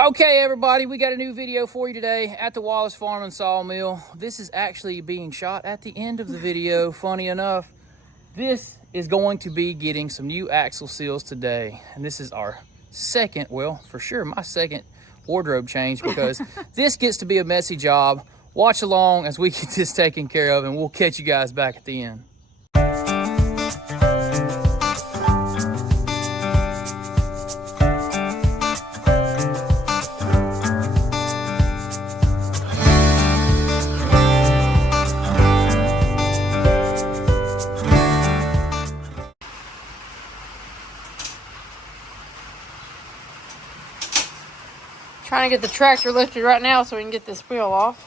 Okay, everybody, we got a new video for you today at the Wallace Farm and Sawmill. This is actually being shot at the end of the video, funny enough. This is going to be getting some new axle seals today. And this is our second, well, for sure, my second wardrobe change because this gets to be a messy job. Watch along as we get this taken care of and we'll catch you guys back at the end. Trying to get the tractor lifted right now so we can get this wheel off.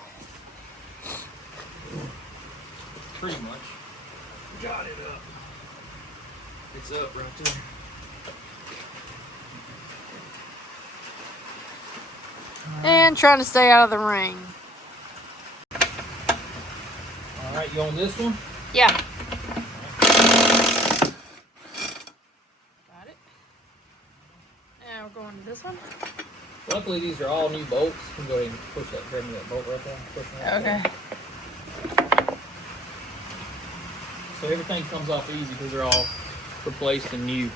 Pretty much. Got it up. It's up right there. And trying to stay out of the rain. All right, you on this one? Yeah. Got it. Now we're going to this one. Luckily, these are all new bolts. You can go ahead and push that, grab me that bolt right there. Push it right Okay. there. So everything comes off easy because they're all replaced and new.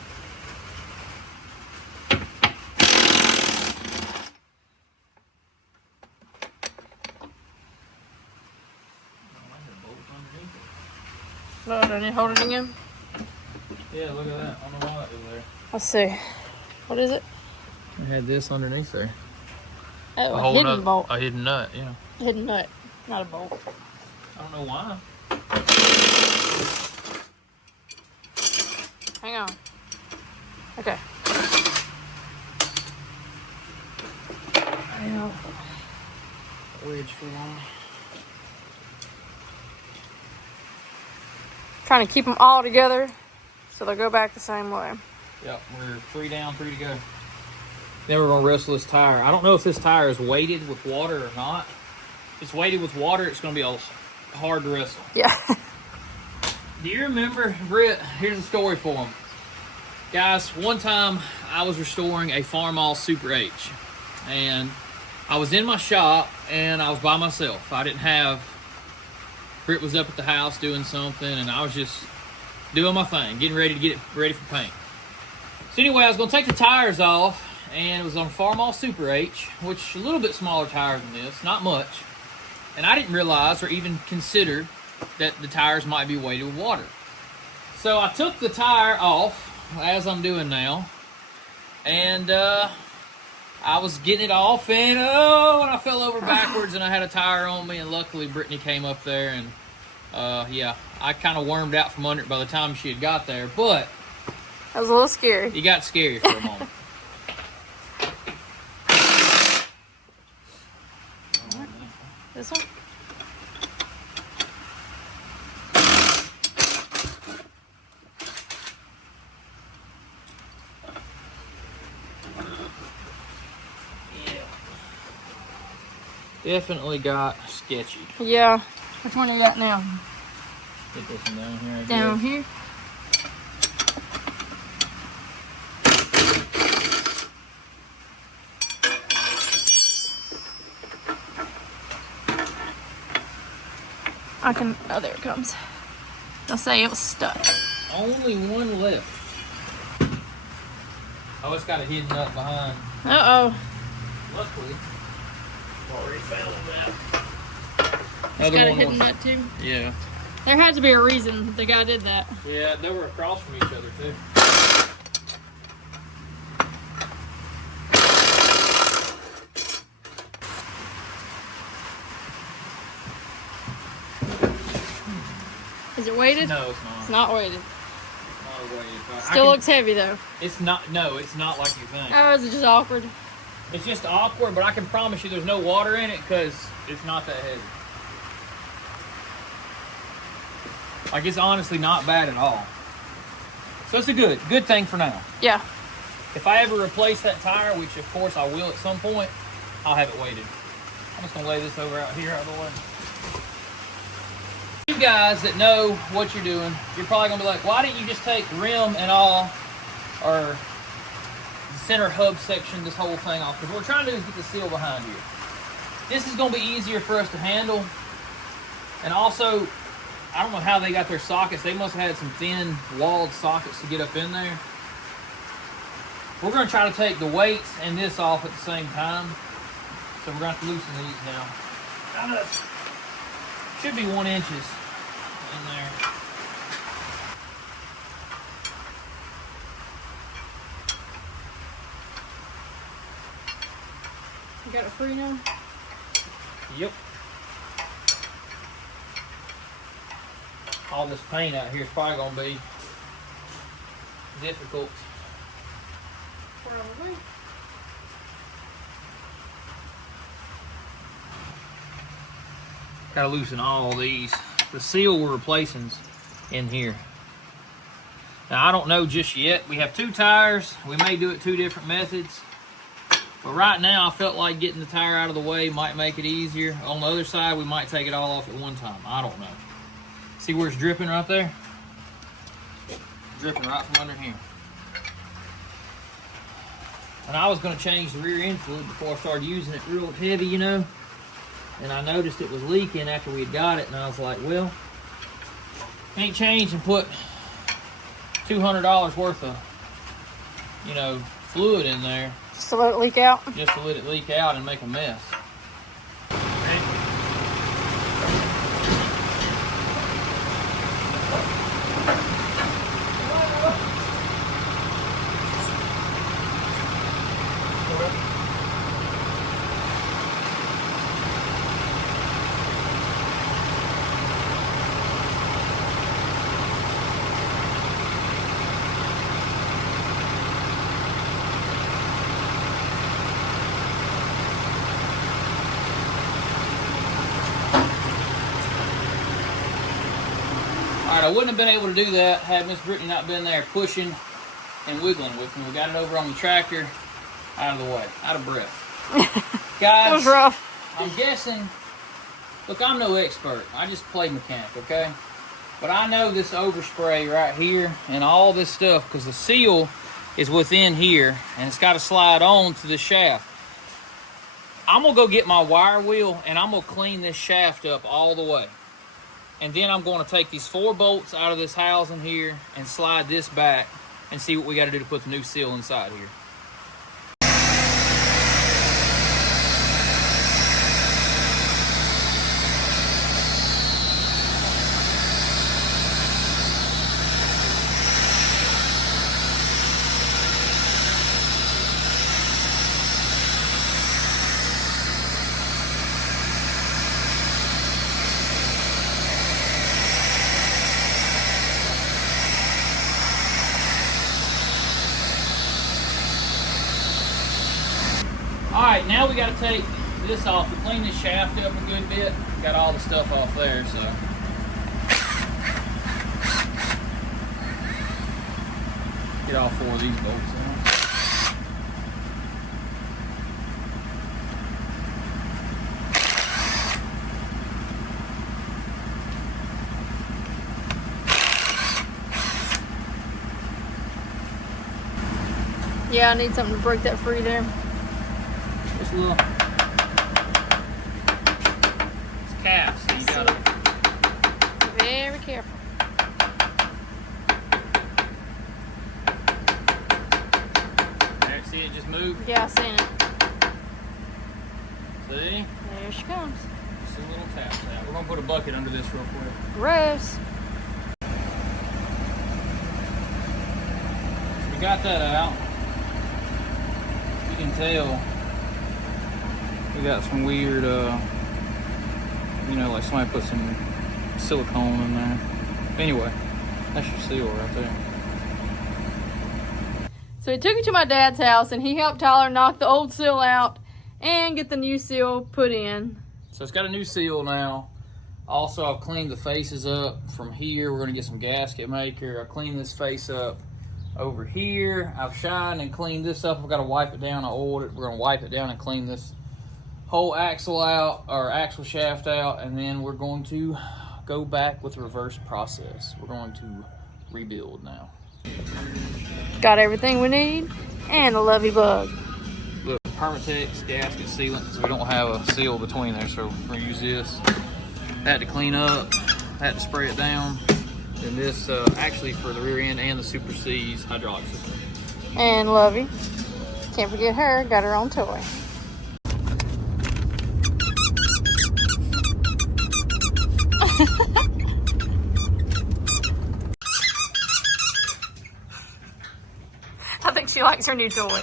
No, don't you hold it again? Yeah, look at that. I don't know why that was there. Let's see. What is it? I had this underneath there. Oh, a hidden bolt. A hidden nut, yeah. Hidden nut, not a bolt. I don't know why. Hang on. Okay. Ow. Wedge for long. Trying to keep them all together so they'll go back the same way. Yep, we're 3 down, 3 to go. Then we're gonna wrestle this tire. I don't know if this tire is weighted with water or not. If it's weighted with water, it's gonna be a hard to wrestle. Yeah. Do you remember, Britt? Here's a story for them. Guys, one time I was restoring a Farmall Super H. And I was in my shop and I was by myself. I didn't have, Britt was up at the house doing something and I was just doing my thing, getting ready to get it ready for paint. So anyway, I was gonna take the tires off and it was on Farmall Super H, which is a little bit smaller tire than this, not much. And I didn't realize or even consider that the tires might be weighted with water. So I took the tire off, as I'm doing now, and I was getting it off, and I fell over backwards, and I had a tire on me, and luckily Brittany came up there, and yeah, I kind of wormed out from under it by the time she had got there, but That was a little scary. it got scary for a moment. This one? Definitely got sketchy. Yeah. Which one you got now? Get this one down here. I Down guess. here? I can, oh, there it comes. They'll say it was stuck. Only one left. Oh, it's got a hidden nut behind. Uh-oh. Luckily, already found that. It's got a hidden nut too. Yeah. There had to be a reason the guy did that. Yeah, they were across from each other too. Is it weighted? No, it's not. It's not weighted. Not weighted. Still looks heavy though. It's not. No, it's not like you think. Oh, is it just awkward? It's just awkward, but I can promise you there's no water in it because it's not that heavy. Like, it's honestly not bad at all. So it's a good thing for now. Yeah. If I ever replace that tire, which of course I will at some point, I'll have it weighted. I'm just gonna lay this over out here out of the way. You guys that know what you're doing, you're probably gonna be like, why didn't you just take rim and all, or center hub section, this whole thing off, because what we're trying to do is get the seal behind here. This is going to be easier for us to handle. And also, I don't know how they got their sockets. They must have had some thin walled sockets to get up in there. We're going to try to take the weights and this off at the same time. So we're going to have to loosen these now. Should be 1 inch in there. You got it free now? Yep. All this paint out here is probably going to be difficult. Probably. Got to loosen all these. The seal we're replacing's in here. Now I don't know just yet. We have 2 tires. We may do it 2 different methods. But right now I felt like getting the tire out of the way might make it easier. On the other side we might take it all off at one time. I don't know. See where it's dripping right there? Dripping right from under here. And I was going to change the rear end fluid before I started using it real heavy, you know. And I noticed it was leaking after we had got it, and I was like, well, can't change and put $200 worth of, you know, fluid in there. Just to let it leak out? Just to let it leak out and make a mess. All right, I wouldn't have been able to do that had Miss Brittany not been there pushing and wiggling with me. We got it over on the tractor, out of the way, out of breath. Guys, That was rough. I'm guessing, look, I'm no expert. I just play mechanic, okay? But I know this overspray right here and all this stuff, because the seal is within here and it's got to slide on to the shaft. I'm going to go get my wire wheel and I'm going to clean this shaft up all the way. And then I'm going to take these 4 bolts out of this housing here and slide this back and see what we got to do to put the new seal inside here. Alright, now we got to take this off to clean this shaft up a good bit. Got all the stuff off there, so. Get all 4 of these bolts out. Yeah, I need something to break that free there. Just a little. It's cast, so you gotta. Very careful. There, see it just moved? Yeah, I seen it. See? There she comes. Just a little tap tap. We're gonna put a bucket under this real quick. Gross. We got that out. You can tell we got some weird, you know, like somebody put some silicone in there. Anyway, that's your seal right there. So we took it to my dad's house and he helped Tyler knock the old seal out and get the new seal put in. So it's got a new seal now. Also, I've cleaned the faces up from here. We're gonna get some gasket maker. I cleaned this face up over here. I've shined and cleaned this up. I've got to wipe it down. I oiled it. We're gonna wipe it down and clean this whole axle out, or axle shaft out, and then we're going to go back with the reverse process. We're going to rebuild now. Got everything we need. And a lovey bug. Look, Permatex gasket sealant, because we don't have a seal between there, so we're gonna use this. Had to clean up, had to spray it down. And this actually for the rear end and the Super C's hydraulic system. And Lovey. Can't forget her, got her own toy. I think she likes her new toy.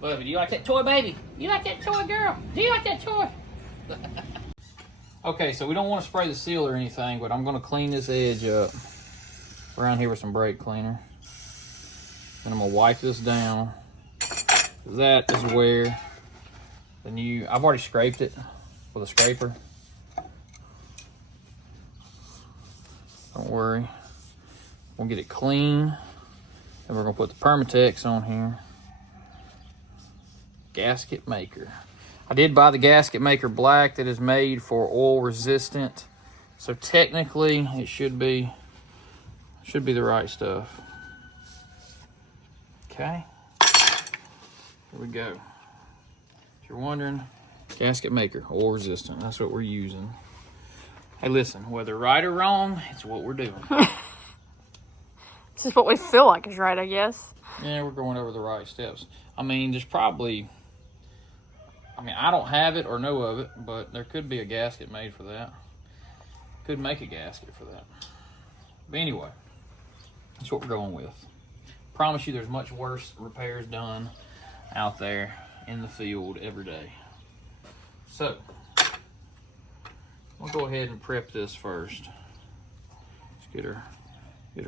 Lovey, do you like that toy, baby? You like that toy, girl? Do you like that toy? Okay, so we don't want to spray the seal or anything, but I'm going to clean this edge up around here with some brake cleaner. And I'm going to wipe this down. That is where the new, I've already scraped it with a scraper. Don't worry. We'll get it clean. And we're going to put the Permatex on here. Gasket maker. I did buy the gasket maker black that is made for oil resistant. So technically it should be the right stuff. Okay. Here we go. If you're wondering, gasket maker, oil resistant. That's what we're using. Hey, listen, whether right or wrong, it's what we're doing. This is what we feel like is right, I guess. Yeah, we're going over the right steps. I mean, there's probably, I don't have it or know of it, but there could be a gasket made for that. Could make a gasket for that. But anyway, that's what we're going with. Promise you there's much worse repairs done out there in the field every day. So, we'll go ahead and prep this first. Let's get her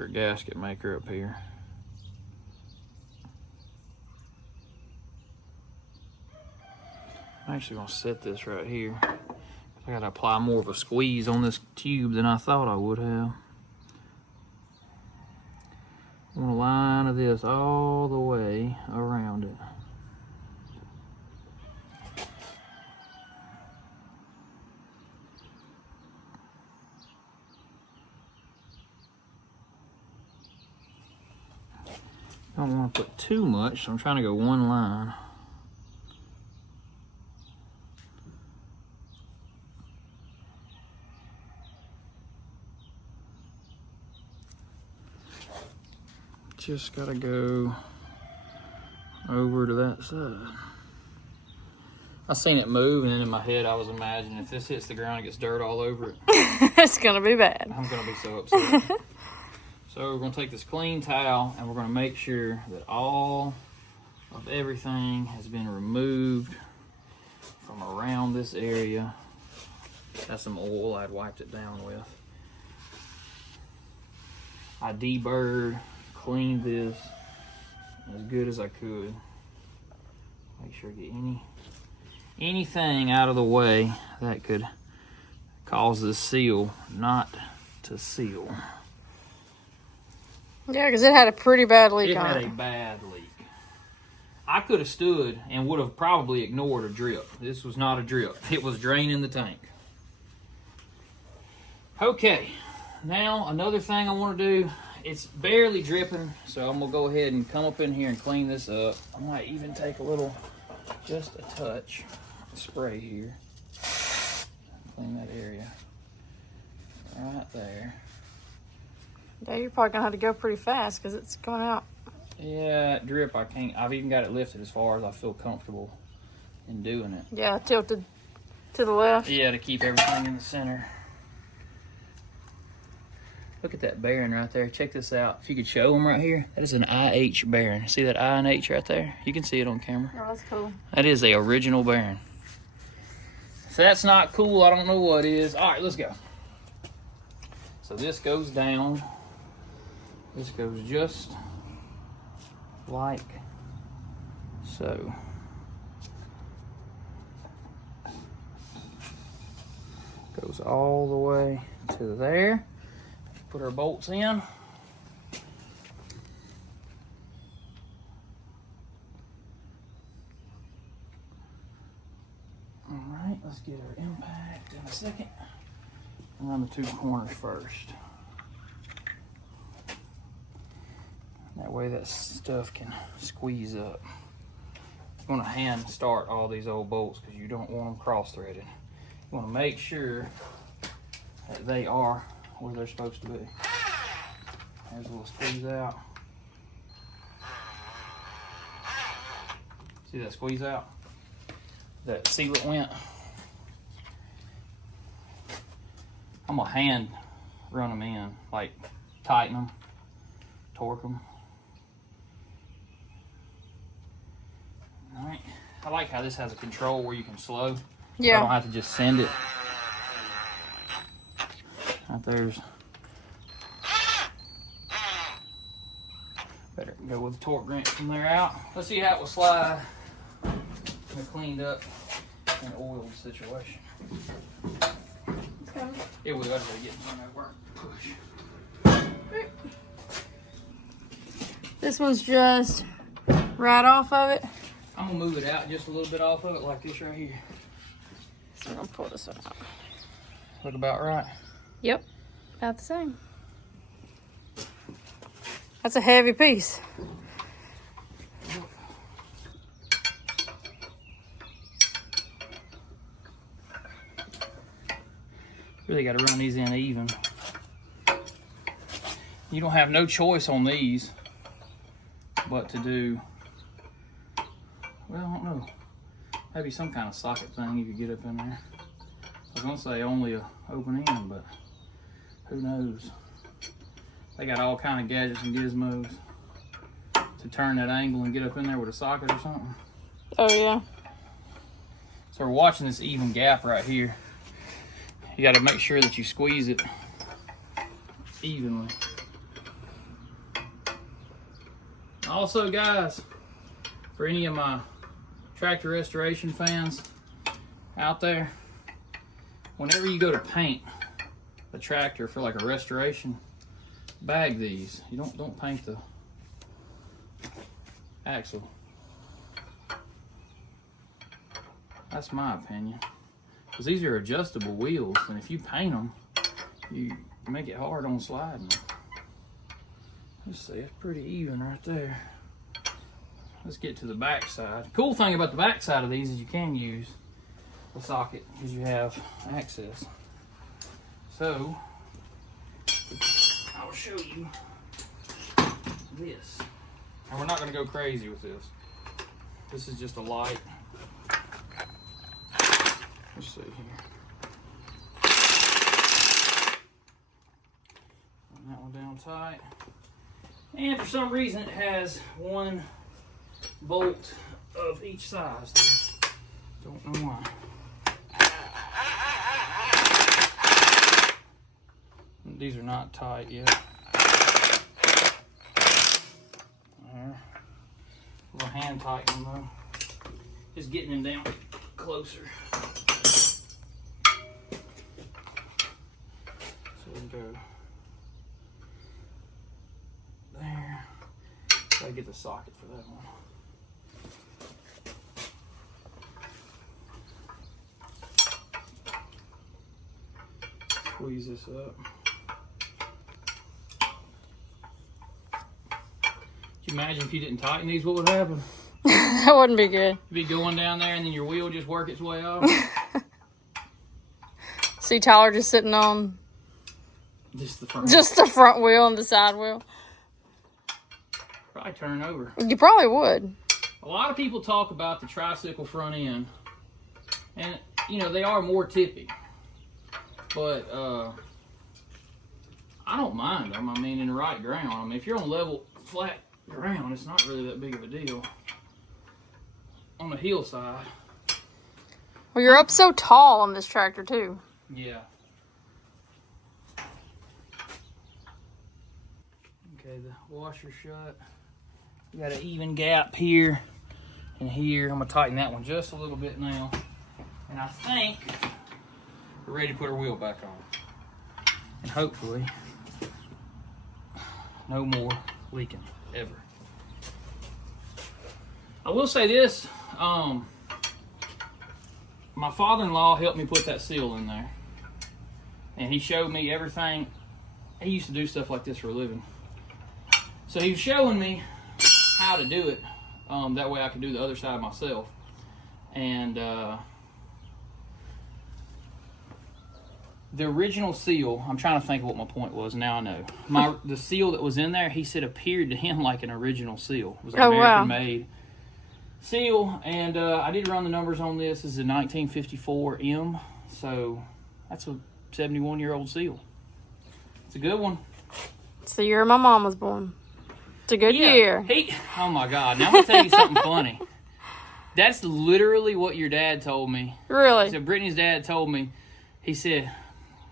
gasket maker up here. I'm actually gonna set this right here. I gotta apply more of a squeeze on this tube than I thought I would have. I'm gonna line this all the way around it. Don't want to put too much, so I'm trying to go one line. Just gotta go over to that side. I seen it move, and then in my head I was imagining if this hits the ground and gets dirt all over it. It's gonna be bad. I'm gonna be so upset. So we're gonna take this clean towel and we're gonna make sure that all of everything has been removed from around this area. That's some oil I'd wiped it down with. I deburred, cleaned this as good as I could. Make sure I get anything out of the way that could cause this seal not to seal. Yeah, because it had a pretty bad leak on it. It had a bad leak. I could have stood and would have probably ignored a drip. This was not a drip. It was draining the tank. Okay, now another thing I want to do, it's barely dripping, so I'm going to go ahead and come up in here and clean this up. I might even take a little, just a touch, spray here. Clean that area right there. Yeah, you're probably going to have to go pretty fast because it's coming out. Yeah, drip, I can't. I've even got it lifted as far as I feel comfortable in doing it. Yeah, tilted to the left. Yeah, to keep everything in the center. Look at that bearing right there. Check this out. If you could show them right here, that is an IH bearing. See that I and H right there? You can see it on camera. Oh, that's cool. That is the original bearing. So that's not cool. I don't know what is. All right, let's go. So this goes down. This goes just like so. Goes all the way to there. Put our bolts in. All right, let's get our impact in a second. And on the two corners first. That way that stuff can squeeze up. You want to hand start all these old bolts because you don't want them cross-threaded. You want to make sure that they are where they're supposed to be. There's a little squeeze out. See that squeeze out? That sealant went. I'm gonna hand run them in, like tighten them, torque them. All right. I like how this has a control where you can slow. Yeah. I don't have to just send it. Right there's. Better go with the torque wrench from there out. Let's see how it will slide in a cleaned up and oiled situation. Okay. It will actually get run over. Push. This one's just right off of it. I'm gonna move it out just a little bit off of it like this right here. So I'm gonna pull this one out. Look about right. Yep, about the same. That's a heavy piece. Really got to run these in even. You don't have no choice on these but to do, well, I don't know, maybe some kind of socket thing you could get up in there. I was gonna say only a open end, but who knows? They got all kind of gadgets and gizmos to turn that angle and get up in there with a socket or something. Oh yeah. So we're watching this even gap right here. You got to make sure that you squeeze it evenly. Also, guys, for any of my tractor restoration fans out there, whenever you go to paint a tractor for like a restoration, bag these. You don't paint the axle. That's my opinion. Because these are adjustable wheels, and if you paint them, you make it hard on sliding. Let's see, it's pretty even right there. Let's get to the back side. The cool thing about the back side of these is you can use the socket because you have access. So, I'll show you this. And we're not going to go crazy with this. This is just a light. Let's see here. Run that one down tight. And for some reason it has one bolt of each size there. Don't know why. These are not tight yet. There. A little hand tighten them though. Just getting them down closer. So we go there. Gotta get the socket for that one. Squeeze this up. Could you imagine if you didn't tighten these, what would happen? That wouldn't be good. You'd be going down there and then your wheel just work its way off. See Tyler just sitting on Just the front wheel and the side wheel. Probably turn over. You probably would. A lot of people talk about the tricycle front end, and you know they are more tippy, but I don't mind them. I mean, in the right ground. I mean, if you're on level, flat ground, it's not really that big of a deal. On the hillside. Well, you're up so tall on this tractor too. Yeah. Okay, the washer shut. We got an even gap here and here. I'm gonna tighten that one just a little bit now. And I think we're ready to put our wheel back on. And hopefully, no more leaking, ever. I will say this, my father-in-law helped me put that seal in there. And he showed me everything. He used to do stuff like this for a living. So he was showing me how to do it. That way I could do the other side myself. And the original seal, I'm trying to think of what my point was. Now I know. The seal that was in there, he said appeared to him like an original seal. It was an American-made seal. And I did run the numbers on this. This is a 1954 M. So that's a 71-year-old seal. It's a good one. It's the year my mom was born. It's a good year. Oh my God. Now I'm going to tell you something funny. That's literally what your dad told me. Really? So Brittany's dad told me, he said,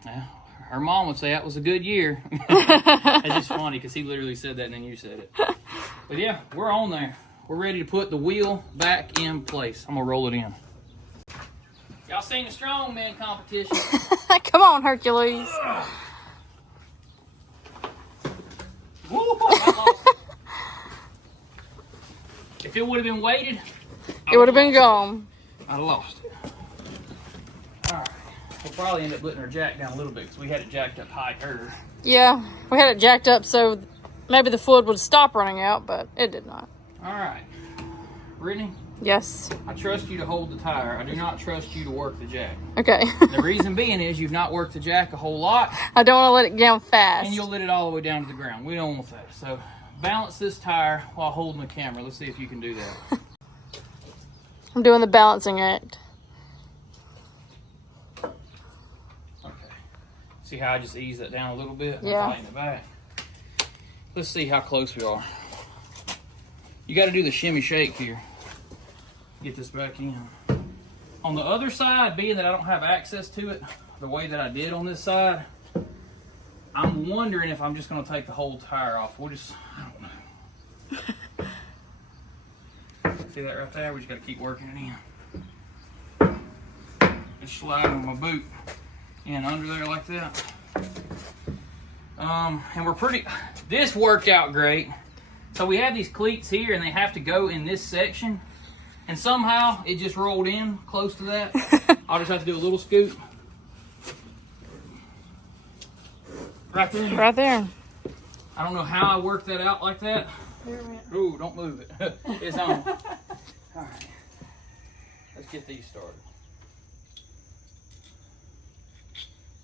well, her mom would say that was a good year. It's just funny because he literally said that and then you said it. But yeah, we're on there. We're ready to put the wheel back in place. I'm going to roll it in. Y'all seen the strongman competition? Come on, Hercules. Woo, I lost it. If it would have been weighted, it would have been gone. I'd have lost it. All right. We'll probably end up letting our jack down a little bit because we had it jacked up higher. Yeah, we had it jacked up so maybe the fluid would stop running out, but it did not. All right. Brittany? Yes. I trust you to hold the tire. I do not trust you to work the jack. Okay. The reason being is you've not worked the jack a whole lot. I don't want to let it down fast. And you'll let it all the way down to the ground. We don't want that. So balance this tire while holding the camera. Let's see if you can do that. I'm doing the balancing act. Okay. See how I just ease that down a little bit? Yeah. Tighten it back. Let's see how close we are. You got to do the shimmy shake here. Get this back in. On the other side, being that I don't have access to it the way that I did on this side, I'm wondering if I'm just going to take the whole tire off. We'll just, I don't know. See that right there? We just got to keep working it in. Just sliding my boot in under there like that. And we're pretty, this worked out great. So we have these cleats here and they have to go in this section. And somehow it just rolled in close to that. I'll just have to do a little scoot. Right there. Right there. I don't know how I worked that out like that. Ooh, don't move it. It's on. All right. Let's get these started.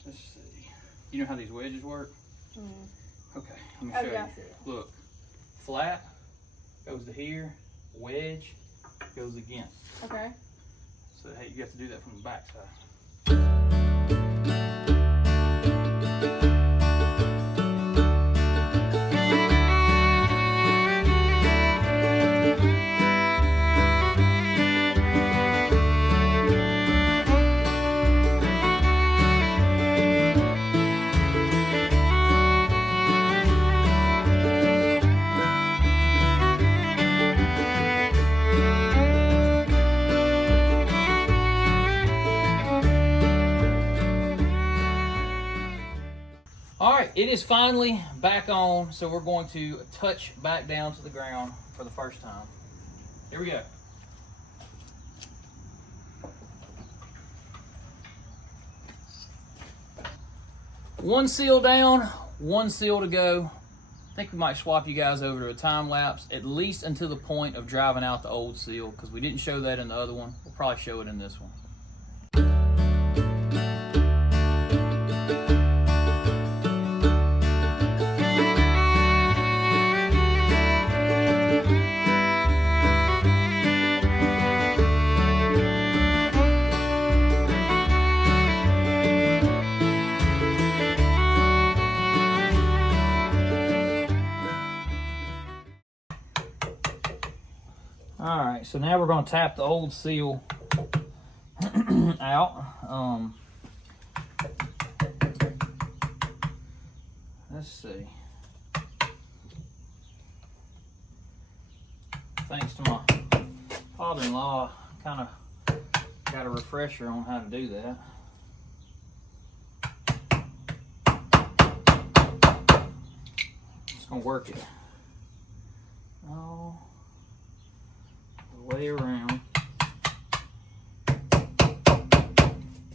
Let's see. You know how these wedges work? Mm-hmm. Okay, let me show you. Look, flat goes to here, wedge goes against. Okay. So hey, you have to do that from the back side. It is finally back on, so we're going to touch back down to the ground for the first time. Here we go. One seal down, one seal to go. I think we might swap you guys over to a time lapse, at least until the point of driving out the old seal, because we didn't show that in the other one. We'll probably show it in this one. Alright, so now we're going to tap the old seal out. Let's see. Thanks to my father-in-law, kind of got a refresher on how to do that. Just going to work it. Oh. Way around.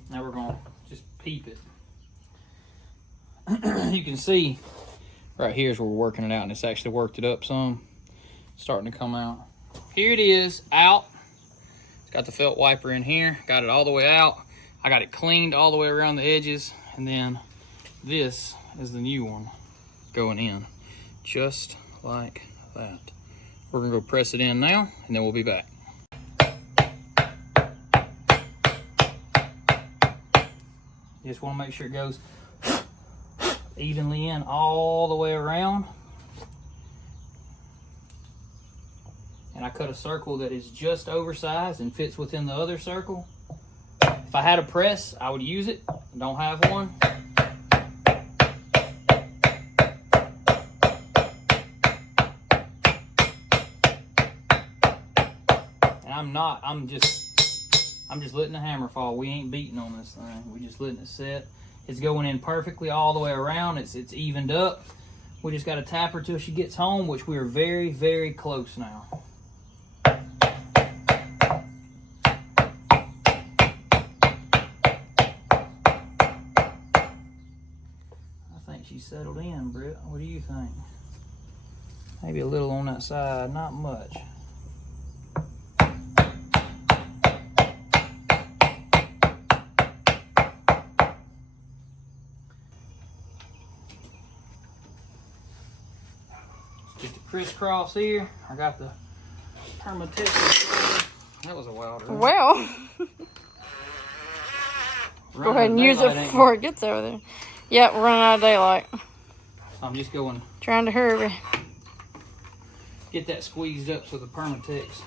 Now we're going to just peep it. You can see right here is where we're working it out, and it's actually worked it up some. It's starting to come out. Here it is, out. It's got the felt wiper in here. Got it all the way out. I got it cleaned all the way around the edges, and then this is the new one going in, just like that. We're gonna go press it in now, and then we'll be back. Just want to make sure it goes evenly in all the way around. And I cut a circle that is just oversized and fits within the other circle. If I had a press, I would use it. I don't have one. And I'm just letting the hammer fall. We ain't beating on this thing. We just letting it set. It's going in perfectly all the way around. It's evened up. We just got to tap her till she gets home, which we are very, very close now. I think she's settled in, Britt. What do you think? Maybe a little on that side, not much. Get the crisscross here. I got the permatex. That was a wild run. Well, go ahead and use it before it gets over there. Yep, we're running out of daylight. I'm just going. Trying to hurry. Get that squeezed up so the permatex.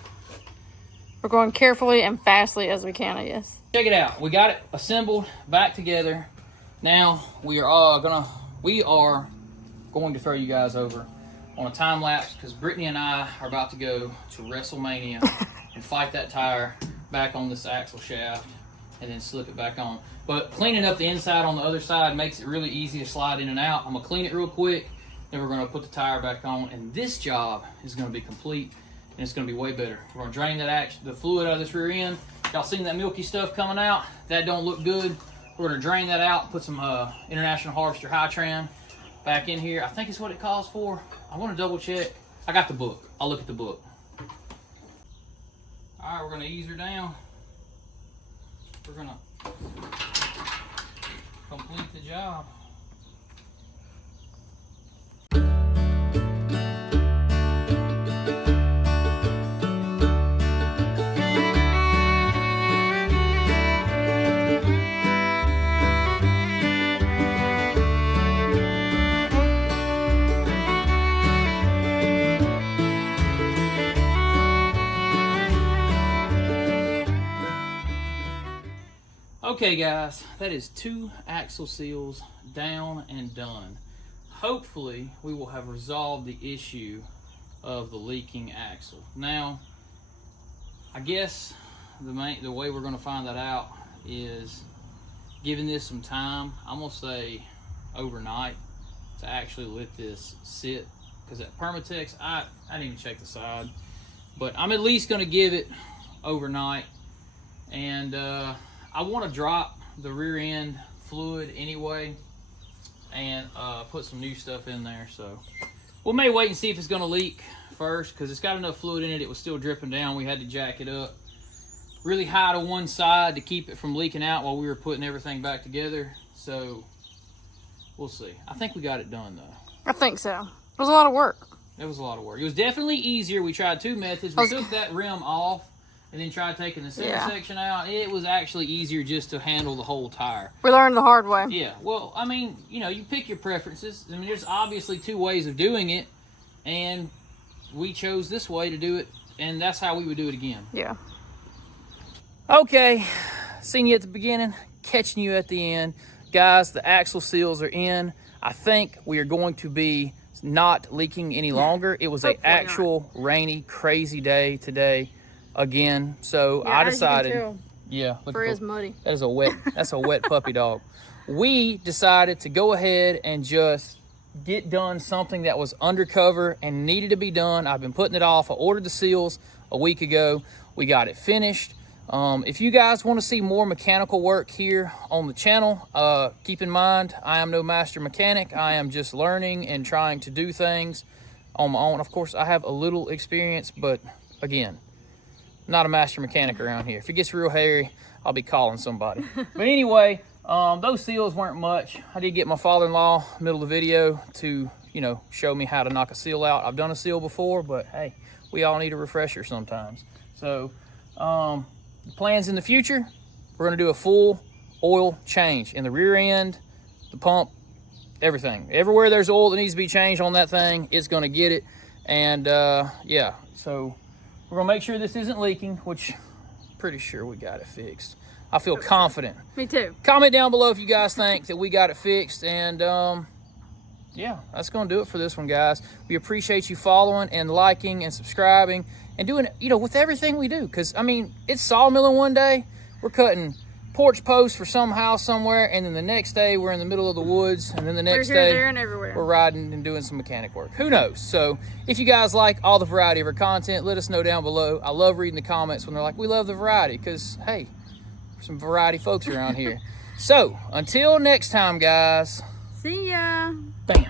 We're going carefully and fastly as we can, I guess. Check it out. We got it assembled back together. Now we are going to throw you guys over on a time lapse because Brittany and I are about to go to WrestleMania and fight that tire back on this axle shaft and then slip it back on. But cleaning up the inside on the other side makes it really easy to slide in and out. I'm gonna clean it real quick, then we're gonna put the tire back on, and this job is gonna be complete and it's gonna be way better. We're gonna drain the fluid out of this rear end. Y'all seen that milky stuff coming out? That don't look good. We're gonna drain that out, put some International Harvester High-Tran back in here. I think it's what it calls for. I want to double check. I got the book. I'll look at the book. All right, we're going to ease her down. We're going to complete the job. Okay guys, that is 2 axle seals down and done. Hopefully we will have resolved the issue of the leaking axle. Now, I guess the way we're going to find that out is giving this some time. I'm going to say overnight to actually let this sit, because that Permatex, I didn't even check the side, but I'm at least going to give it overnight. And I want to drop the rear end fluid anyway and put some new stuff in there. So we may wait and see if it's going to leak first, because it's got enough fluid in it. It was still dripping down. We had to jack it up really high to one side to keep it from leaking out while we were putting everything back together. So we'll see. I think we got it done though. I think so. It was a lot of work. It was a lot of work. It was definitely easier. We tried 2 methods. We took that rim off and then tried taking the center section out. It was actually easier just to handle the whole tire. We learned the hard way. Yeah, well, I mean, you know, you pick your preferences. I mean, there's obviously 2 ways of doing it, and we chose this way to do it, and that's how we would do it again. Yeah. Okay, seen you at the beginning, catching you at the end. Guys, the axle seals are in. I think we are going to be not leaking any longer. It was an actual rainy, crazy day today. Again, so I decided, for his muddy. That is a wet. That's a wet puppy dog. We decided to go ahead and just get done something that was undercover and needed to be done. I've been putting it off. I ordered the seals a week ago. We got it finished. If you guys want to see more mechanical work here on the channel, keep in mind, I am no master mechanic. I am just learning and trying to do things on my own. Of course, I have a little experience, but again, not a master mechanic around here. If it gets real hairy, I'll be calling somebody. But anyway, those seals weren't much. I did get my father-in-law middle of the video to, you know, show me how to knock a seal out. I've done a seal before, but hey, we all need a refresher sometimes. So, the plans in the future, we're gonna do a full oil change in the rear end, the pump, everything. Everywhere there's oil that needs to be changed on that thing, it's gonna get it. And yeah, so we're gonna make sure this isn't leaking, which I'm pretty sure we got it fixed. I feel confident. Me too. Comment down below if you guys think that we got it fixed. And yeah, that's gonna do it for this one, guys. We appreciate you following and liking and subscribing and doing, you know, with everything we do. Because I mean, it's sawmilling one day, we're cutting porch posts for some house somewhere, and then the next day we're in the middle of the woods, and then the next We're here, day there, and everywhere. we're riding and doing some mechanic work. Who knows? So if you guys like all the variety of our content, let us know down below. I love reading the comments when they're like, we love the variety, because hey, there's some variety folks around here. So until next time, guys. See ya. Bam.